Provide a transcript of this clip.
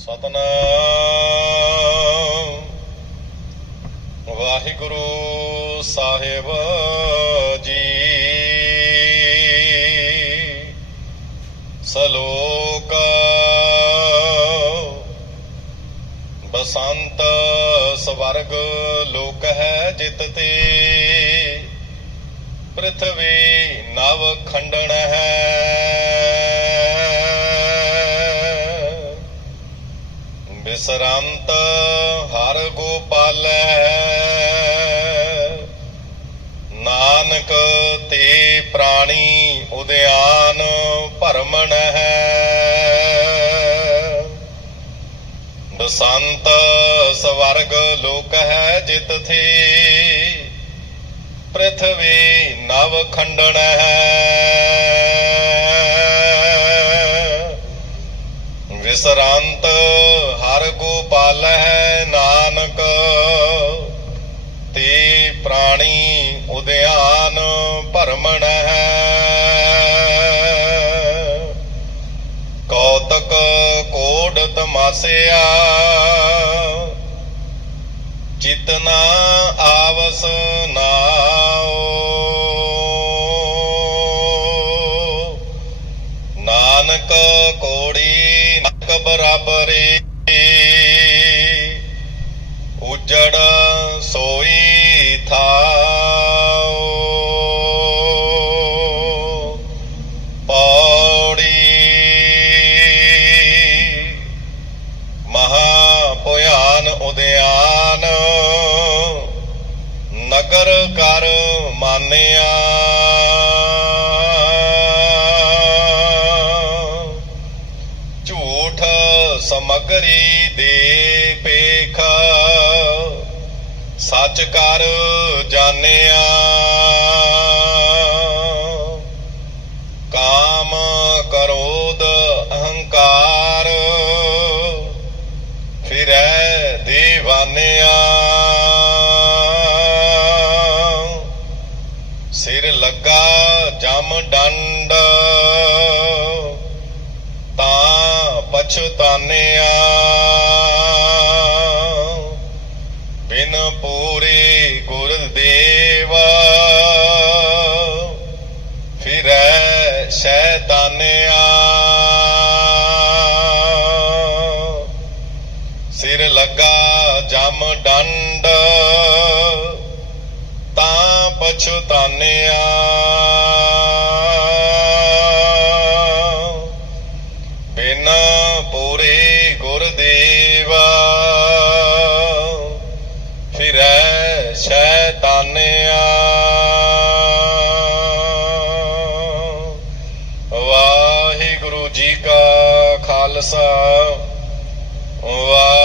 ਸਤਨਾਮ। ਵਾਹਿਗੁਰੂ ਸਾਹਿਬ ਜੀ। ਸਲੋਕ ਬਸੰਤ ਸਵਰਗ ਲੋਕ ਹੈ ਜਿਤ ਤੇ। ਪ੍ਰਥਵੀ ਨਵ ਖੰਡਨ ਹੈ ਬਿਸਰੰਤ ਹਰ ਗੋਪਾਲੈ ਨਾਨਕ ਤੇ ਪ੍ਰਾਣੀ ਉਦਿਆਨ ਭਰਮਣ ਹੈ। ਬਸੰਤ ਸਵਰਗ ਲੋਕ ਹੈ ਜਿਤ ਥੇ, ਪ੍ਰਥਵੀ ਨਵ ਖੰਡਨ ਹੈ। ਵਿਸਰਾਂਤ ਹਰ ਗੋਪਾਲ ਹੈ ਨਾਨਕ, ਤੇ ਪ੍ਰਾਣੀ ਉਦਿਆਨ ਭਰਮਣ ਹੈ। ਕੌਤਕ ਕੋਡ ਤਮਾਸਿਆ, ਜਿਤਨਾ ਆਵਸ ਨਾਓ ਨਾਨਕ ਕੋੜੀ ਨਕ ਬਰਾਬਰੇ ਜੜ ਸੋਈ ਥਾਓ ਪੌੜੀ ਮਹਾ ਭੁਆਨ ਉਦਿਆਨ। ਨਗਰ ਕਰ ਮਾਨਿਆ। ਝੂਠ ਸਮਗਰੀ ਦੇ ਪੇਖ। ਸੱਚ ਕਰ ਜਾਣਿਆ। ਕਾਮ ਕਰੋਧ ਅਹੰਕਾਰ ਫਿਰੈ ਦੀਵਾਨਿਆ। ਸਿਰ ਲੱਗਾ ਜਮ ਡੰਡ ਤਾਂ ਪਛਤਾਨਿਆ। ਸ਼ੈਤਾਨਿਆ ਸਿਰ ਲੱਗਾ ਜਮ ਡੰਡ ਤਾਂ ਪਛਤਾਨਿਆ। ਬਿਨ ਪੂਰੇ ਗੁਰ ਦੇਵਾ ਫਿਰੈ ਸ਼ੈਤਾਨਿਆ ਜੀ ਕਾ ਖਾਲਸਾ ਵਾਹਿਗੁਰੂ